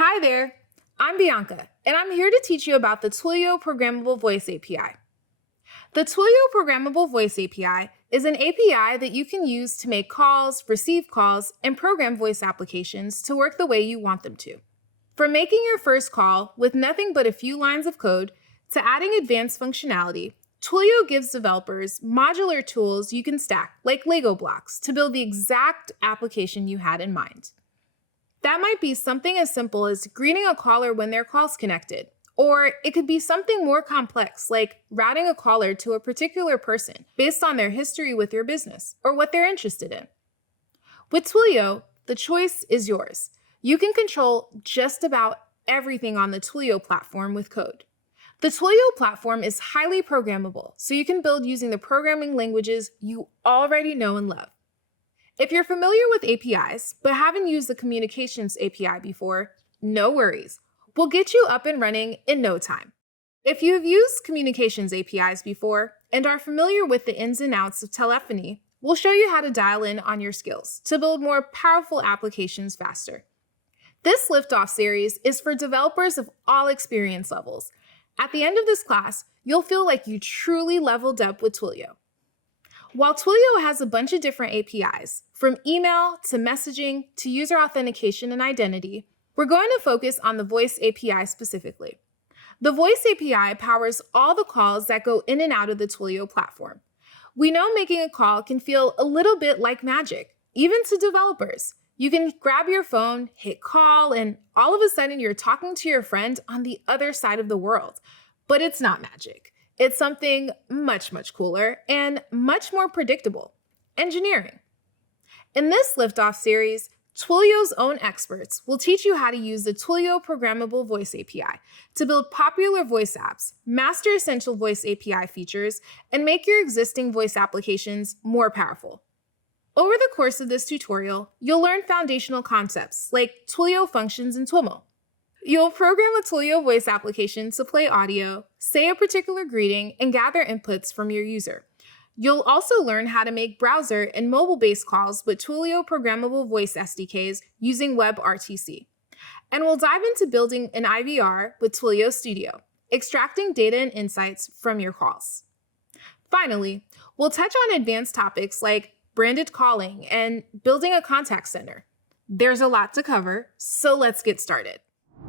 Hi there, I'm Bianca, and I'm here to teach you about the Twilio Programmable Voice API. The Twilio Programmable Voice API is an API that you can use to make calls, receive calls, and program voice applications to work the way you want them to. From making your first call with nothing but a few lines of code to adding advanced functionality, Twilio gives developers modular tools you can stack like Lego blocks to build the exact application you had in mind. That might be something as simple as greeting a caller when their call's connected, or it could be something more complex like routing a caller to a particular person based on their history with your business or what they're interested in. With Twilio, the choice is yours. You can control just about everything on the Twilio platform with code. The Twilio platform is highly programmable, so you can build using the programming languages you already know and love. If you're familiar with APIs, but haven't used the Communications API before, no worries. We'll get you up and running in no time. If you have used Communications APIs before and are familiar with the ins and outs of telephony, we'll show you how to dial in on your skills to build more powerful applications faster. This Liftoff series is for developers of all experience levels. At the end of this class, you'll feel like you truly leveled up with Twilio. While Twilio has a bunch of different APIs, from email to messaging to user authentication and identity, we're going to focus on the Voice API specifically. The Voice API powers all the calls that go in and out of the Twilio platform. We know making a call can feel a little bit like magic, even to developers. You can grab your phone, hit call, and all of a sudden you're talking to your friend on the other side of the world. But it's not magic. It's something much, much cooler and much more predictable: engineering. In this Liftoff series, Twilio's own experts will teach you how to use the Twilio Programmable Voice API to build popular voice apps, master essential voice API features, and make your existing voice applications more powerful. Over the course of this tutorial, you'll learn foundational concepts like Twilio functions and TwiML. You'll program a Twilio voice application to play audio, say a particular greeting, and gather inputs from your user. You'll also learn how to make browser and mobile-based calls with Twilio Programmable Voice SDKs using WebRTC. And we'll dive into building an IVR with Twilio Studio, extracting data and insights from your calls. Finally, we'll touch on advanced topics like branded calling and building a contact center. There's a lot to cover, so let's get started.